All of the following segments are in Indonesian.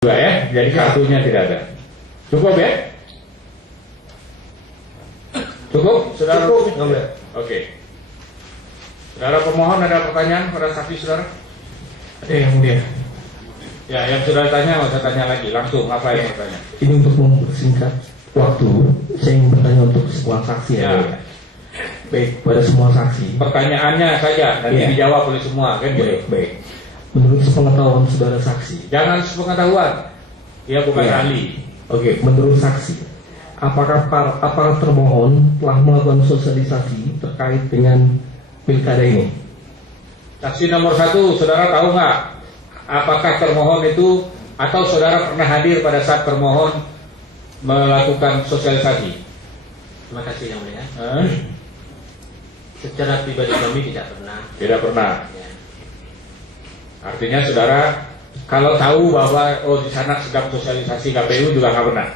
Dua ya, jadi kartunya tidak ada. Cukup ya? Cukup, saudara? Cukup. Oke. Saudara pemohon, ada pertanyaan pada saksi saudara? Ada yang mulia. Ya, yang sudah tanya, nggak usah tanya lagi. Langsung, apa yang mau tanya? Ini untuk mempersingkat waktu, saya ingin bertanya untuk semua saksi ya. Ya. Baik, pada semua saksi. Pertanyaannya saja, nanti Iya. dijawab oleh semua, kan gitu. Baik. Menurut sepengetahuan saudara saksi. Jangan sepengetahuan, dia bukan Iya. ahli. Oke, menurut saksi, apakah aparat termohon telah melakukan sosialisasi terkait dengan pilkada ini? Saksi nomor 1, saudara tahu nggak? Apakah termohon itu atau saudara pernah hadir pada saat termohon melakukan sosialisasi? Terima kasih yang mulia. Secara Secara pribadi kami tidak pernah. Tidak pernah. Ya. Artinya saudara kalau tahu bahwa di sana sedang sosialisasi KPU juga nggak pernah.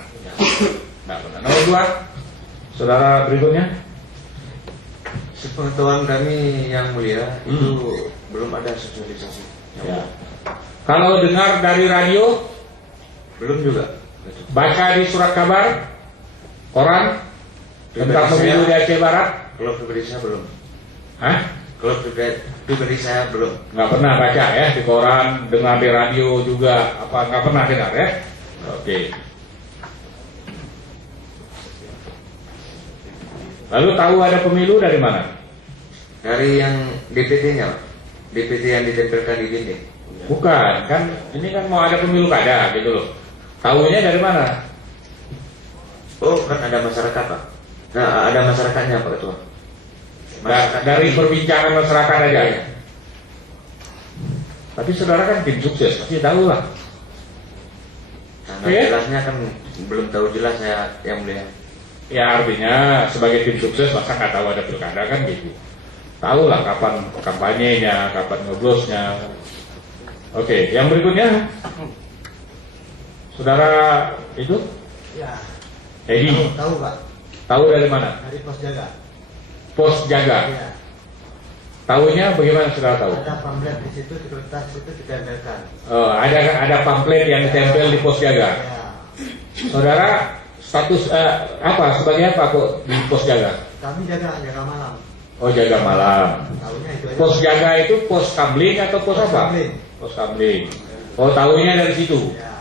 Nggak pernah. Nomor 2, saudara berikutnya. Sepengetahuan kami yang mulia itu belum ada sosialisasi. Ya. Kalau dengar dari radio, Belum juga. baca di surat kabar, koran tentang pemilu di Aceh Barat, Kalau pribadi saya belum. hah? Kalau pribadi saya belum. Nggak pernah baca ya di koran, dengar di radio juga, apa nggak pernah dengar ya? Oke. Lalu tahu ada pemilu dari mana? Dari yang DPT-nya, Pak. DPT yang ditempelkan di dinding. Bukan, kan ini kan mau ada pemilu kada gitu loh. Tahunya dari mana? Oh, kan ada masyarakat, Pak. Nah, ada masyarakatnya, Pak Ketua. Dari perbincangan masyarakat aja. Tapi saudara kan tim sukses, pasti tahu lah. Sangat Oke. jelasnya kan belum tahu jelas saya yang mulia. Ya artinya sebagai tim sukses masa nggak tahu ada pilkada kan gitu. Tahu lah kapan kampanyenya, kapan ngeblosnya. Oke, yang berikutnya, saudara itu, Ya, Edi, tahu Pak, tahu dari mana? dari pos jaga. Pos jaga. Ya, Tahunya bagaimana saudara tahu? ada pamflet di situ, di kertas itu ditempelkan. Ada pamflet yang ditempel di pos jaga. Ya, Saudara status apa? Sebagai apa kok di pos jaga? kami jaga malam. Oh jaga malam. Tahunya itu aja. Pos jaga itu pos kamling atau pos Pos apa? kamling. Pos kamling. Oh tahunya dari situ. Ya,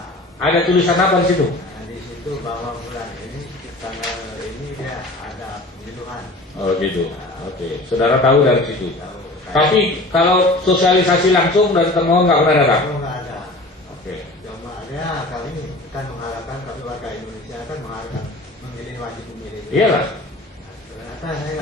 Ada tulisan apa di situ? nah, di situ bahwa bulan ini tanggal ini dia ada pemilihan. Oh gitu. Oke. Saudara tahu dari situ. Tahu. Tapi kalau sosialisasi langsung dari termohon nggak pernah datang. Kalau nggak ada, Oke. cuma ya kami kan mengharapkan kami warga Indonesia kan mengharapkan memilih wajib memilih. Iyalah. Ternyata saya